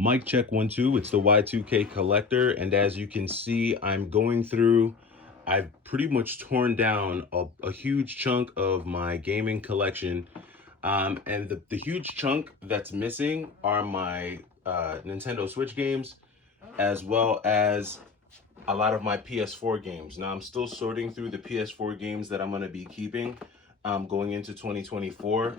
Mic check 1 2. It's the Y2K collector, and as you can see, I'm going through. I've pretty much torn down a huge chunk of my gaming collection, and the huge chunk that's missing are my Nintendo Switch games, as well as a lot of my PS4 games. Now I'm still sorting through the PS4 games that I'm going to be keeping going into 2024.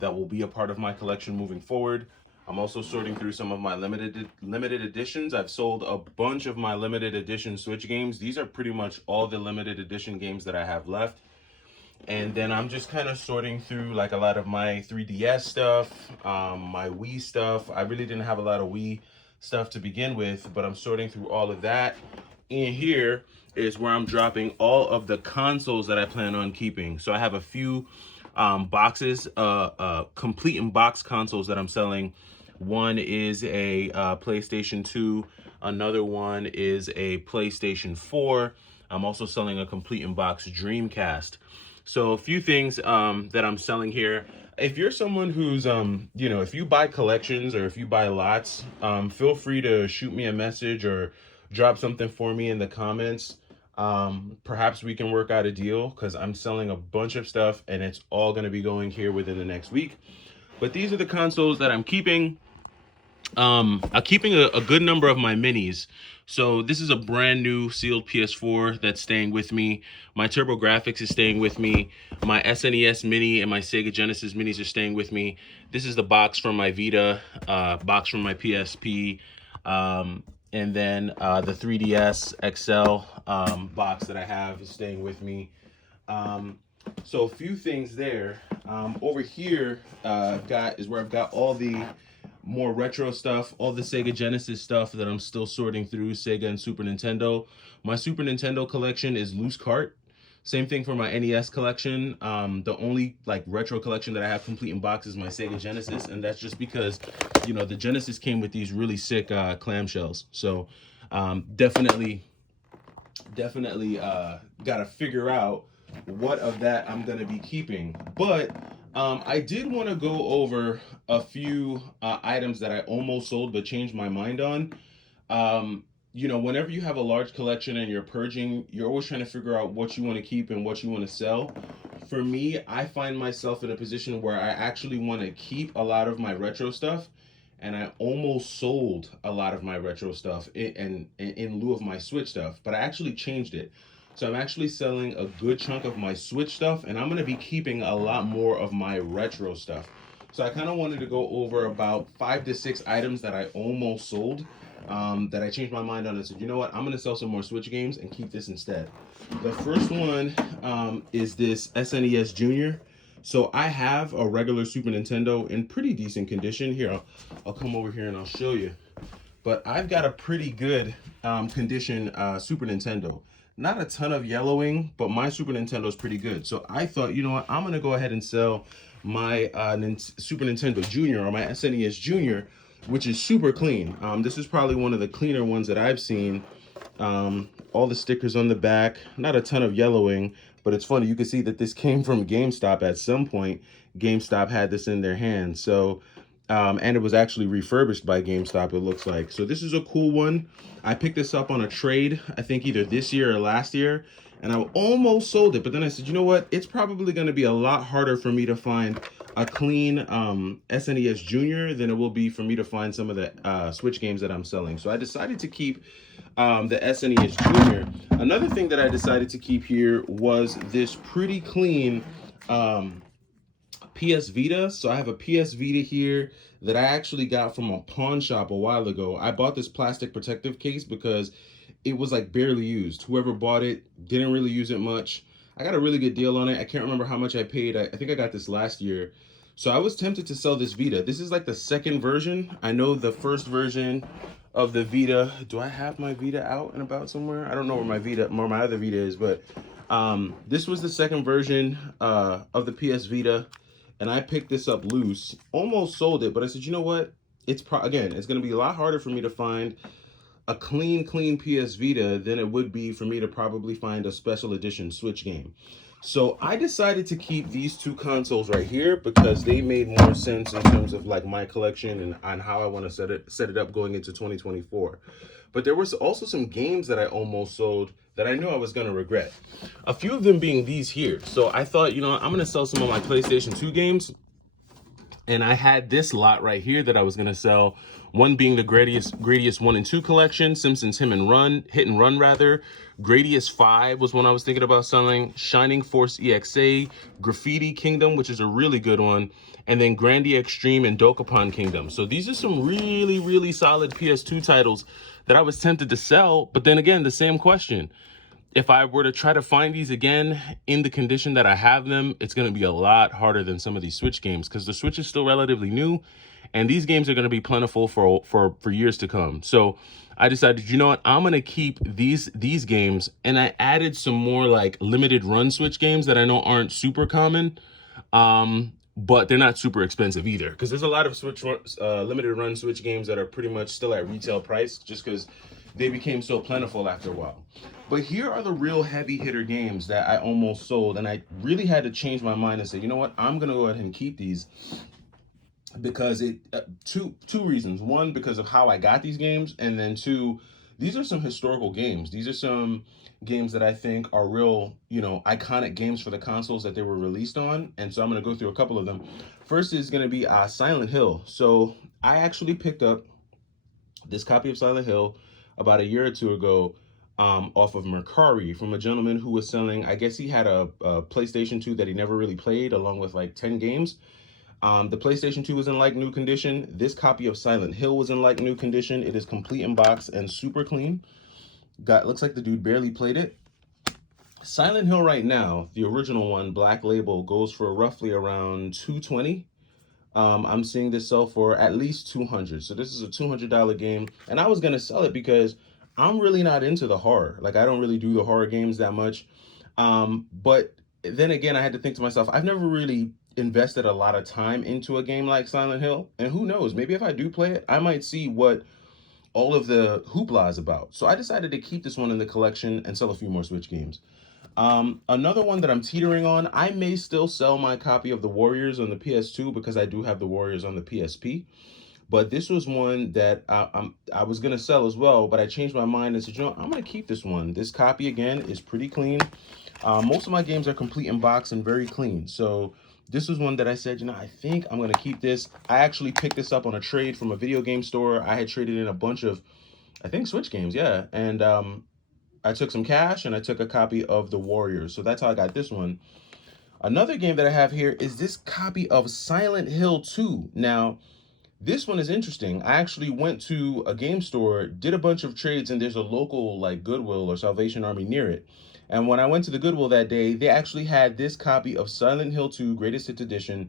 That will be a part of my collection moving forward. I'm also sorting through some of my limited editions. I've sold a bunch of my limited edition Switch games. These are pretty much all the limited edition games that I have left. And then I'm just kind of sorting through like a lot of my 3DS stuff, my Wii stuff. I really didn't have a lot of Wii stuff to begin with, but I'm sorting through all of that. In here is where I'm dropping all of the consoles that I plan on keeping. So I have a few boxes, complete in box consoles that I'm selling. One is a PlayStation 2. Another one is a PlayStation 4. I'm also selling a complete in box Dreamcast. So a few things that I'm selling here. If you're someone who's, if you buy collections or if you buy lots, feel free to shoot me a message or drop something for me in the comments. Perhaps we can work out a deal because I'm selling a bunch of stuff and it's all going to be going here within the next week. But these are the consoles that I'm keeping. I'm keeping a good number of my minis. So this is a brand new sealed PS4 that's staying with me. My TurboGrafx is staying with me. My SNES Mini and my Sega Genesis Minis are staying with me. This is the box from my Vita, box from my PSP, and then the 3DS XL box that I have is staying with me. So a few things there. Over here, is where I've got all the more retro stuff, all the Sega Genesis stuff that I'm still sorting through, Sega and Super Nintendo. My Super Nintendo collection is loose cart. Same thing for my NES collection. The only like retro collection that I have complete in box is my Sega Genesis, and that's just because, the Genesis came with these really sick clamshells. So definitely got to figure out what of that I'm going to be keeping. But I did want to go over a few items that I almost sold but changed my mind on. Whenever you have a large collection and you're purging, you're always trying to figure out what you want to keep and what you want to sell. For me, I find myself in a position where I actually want to keep a lot of my retro stuff, and I almost sold a lot of my retro stuff in lieu of my Switch stuff, but I actually changed it. So I'm actually selling a good chunk of my Switch stuff, and I'm going to be keeping a lot more of my retro stuff. So I kind of wanted to go over about 5 to 6 items that I almost sold, that I changed my mind on and said, you know what, I'm going to sell some more Switch games and keep this instead. The first one is this SNES Junior. So I have a regular Super Nintendo in pretty decent condition. Here, I'll come over here and I'll show you. But I've got a pretty good condition Super Nintendo. Not a ton of yellowing, but my Super Nintendo is pretty good. So I thought, you know what, I'm gonna go ahead and sell my Super Nintendo Junior, or my SNES Junior, which is super clean. This is probably one of the cleaner ones that I've seen. All the stickers on the back, not a ton of yellowing, but it's funny, you can see that this came from GameStop at some point. GameStop had this in their hands. So and it was actually refurbished by GameStop, it looks like. So this is a cool one. I picked this up on a trade, I think either this year or last year, and I almost sold it. But then I said, you know what? It's probably going to be a lot harder for me to find a clean SNES Junior than it will be for me to find some of the Switch games that I'm selling. So I decided to keep the SNES Junior. Another thing that I decided to keep here was this pretty clean PS Vita. So I have a PS Vita here that I actually got from a pawn shop a while ago. I bought this plastic protective case because it was like barely used. Whoever bought it didn't really use it much. I got a really good deal on it. I can't remember how much I paid. I think I got this last year. So I was tempted to sell this Vita. This is like the second version. I know the first version of the Vita. Do I have my Vita out and about somewhere? I don't know where my other Vita is, but this was the second version of the PS Vita, and I picked this up loose. Almost sold it, but I said, you know what? It's going to be a lot harder for me to find a clean PS Vita than it would be for me to probably find a special edition Switch game. So I decided to keep these two consoles right here because they made more sense in terms of like my collection and on how I want to set it up going into 2024. But there was also some games that I almost sold that I knew I was going to regret. A few of them being these here. So I thought, I'm going to sell some of my PlayStation 2 games, and I had this lot right here that I was gonna sell. One being the Gradius 1 and 2 collection, Simpsons Hit and Run rather. Gradius 5 was one I was thinking about selling. Shining Force EXA, Graffiti Kingdom, which is a really good one, and then Grandia Extreme and Dokapon Kingdom. So these are some really, really solid PS2 titles that I was tempted to sell, but then again, the same question. If I were to try to find these again in the condition that I have them, it's going to be a lot harder than some of these Switch games because the Switch is still relatively new, and these games are going to be plentiful for years to come. So I decided, you know what, I'm going to keep these games, and I added some more like limited run Switch games that I know aren't super common, but they're not super expensive either because there's a lot of limited run Switch games that are pretty much still at retail price just because they became so plentiful after a while. But here are the real heavy hitter games that I almost sold, and I really had to change my mind and say, you know what, I'm gonna go ahead and keep these because two reasons. One, because of how I got these games, and then two, these are some historical games. These are some games that I think are real, iconic games for the consoles that they were released on. And so I'm gonna go through a couple of them. First is gonna be Silent Hill. So I actually picked up this copy of Silent Hill about a year or two ago, off of Mercari from a gentleman who was selling, I guess he had a PlayStation 2 that he never really played, along with like 10 games. The PlayStation 2 was in like new condition. This copy of Silent Hill was in like new condition. It is complete in box and super clean. Looks like the dude barely played it. Silent Hill right now, the original one, Black Label, goes for roughly around $220. I'm seeing this sell for at least 200. So this is a $200 game, and I was gonna sell it because I'm really not into the horror. Like I don't really do the horror games that much. But then again, I had to think to myself, I've never really invested a lot of time into a game like Silent Hill, and who knows, maybe if I do play it, I might see what all of the hoopla is about. So I decided to keep this one in the collection and sell a few more Switch games. Another one that I'm teetering on, I may still sell my copy of the Warriors on the PS2 because I do have the Warriors on the PSP. But this was one that I was gonna sell as well, but I changed my mind and said, I'm gonna keep this one. This copy again is pretty clean. Most of my games are complete in box and very clean. So this was one that I said, I think I'm gonna keep this. I actually picked this up on a trade from a video game store. I had traded in a bunch of, I think, Switch games, yeah. And I took some cash and I took a copy of the Warriors. So that's how I got this one. Another game that I have here is this copy of Silent Hill 2. Now, this one is interesting. I actually went to a game store, did a bunch of trades, and there's a local like Goodwill or Salvation Army near it. And when I went to the Goodwill that day, they actually had this copy of Silent Hill 2 Greatest Hits Edition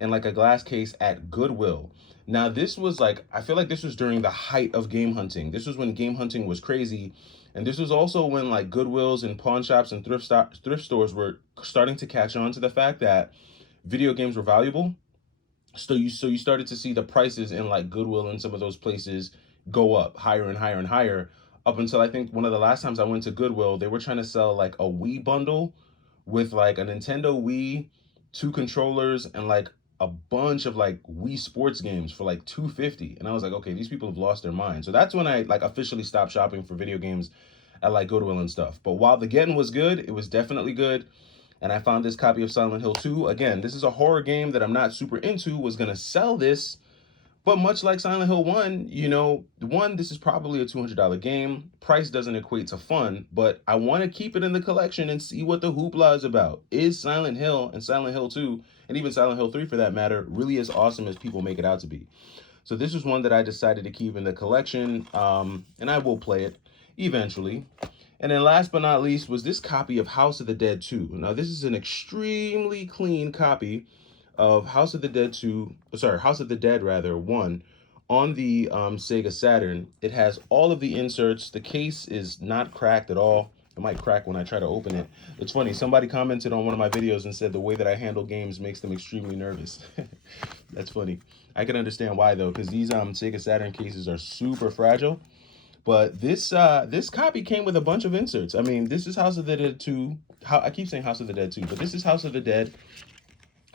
in like a glass case at Goodwill. Now, this was like, I feel like this was during the height of game hunting. This was when game hunting was crazy. And this was also when like Goodwills and pawn shops and thrift stores were starting to catch on to the fact that video games were valuable. So you started to see the prices in like Goodwill and some of those places go up higher and higher and higher, up until I think one of the last times I went to Goodwill, they were trying to sell like a Wii bundle with like a Nintendo Wii, two controllers, and like a bunch of like Wii Sports games for like 250. And I was like, okay, these people have lost their mind. So that's when I like officially stopped shopping for video games at like Goodwill and stuff. But while the getting was good, it was definitely good. And I found this copy of Silent Hill 2. Again, this is a horror game that I'm not super into, was gonna sell this, but much like Silent Hill 1, this is probably a $200 game. Price doesn't equate to fun, but I want to keep it in the collection and see what the hoopla is about. Is Silent Hill and Silent Hill 2, and even Silent Hill 3 for that matter, really as awesome as people make it out to be? So this is one that I decided to keep in the collection, and I will play it eventually. And then last but not least was this copy of House of the Dead 2. Now this is an extremely clean copy of House of the Dead rather, 1 on the Sega Saturn. It has all of the inserts. The case is not cracked at all. It might crack when I try to open it. It's funny, somebody commented on one of my videos and said the way that I handle games makes them extremely nervous. That's funny. I can understand why though, because these Sega Saturn cases are super fragile. But this copy came with a bunch of inserts. I mean, this is House of the Dead 2. I keep saying House of the Dead 2, but this is House of the Dead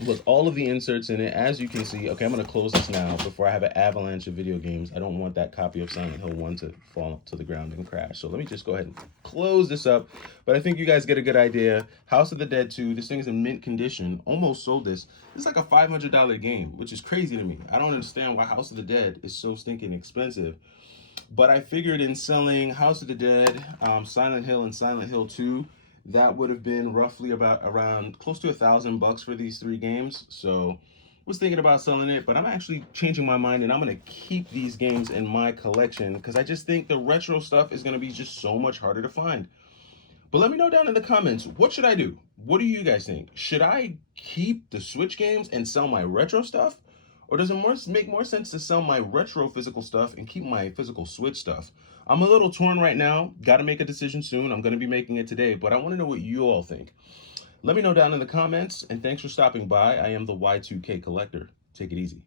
with all of the inserts in it. As you can see, okay, I'm going to close this now before I have an avalanche of video games. I don't want that copy of Silent Hill 1 to fall to the ground and crash. So let me just go ahead and close this up. But I think you guys get a good idea. House of the Dead 2, this thing is in mint condition. Almost sold this. It's like a $500 game, which is crazy to me. I don't understand why House of the Dead is so stinking expensive. But I figured in selling House of the Dead, Silent Hill, and Silent Hill 2, that would have been roughly around close to $1,000 for these 3 games. So was thinking about selling it, but I'm actually changing my mind and I'm gonna keep these games in my collection because I just think the retro stuff is gonna be just so much harder to find. But let me know down in the comments, what should I do? What do you guys think? Should I keep the Switch games and sell my retro stuff? Or does it make more sense to sell my retro physical stuff and keep my physical Switch stuff? I'm a little torn right now. Got to make a decision soon. I'm going to be making it today, but I want to know what you all think. Let me know down in the comments, and thanks for stopping by. I am the Y2K Collector. Take it easy.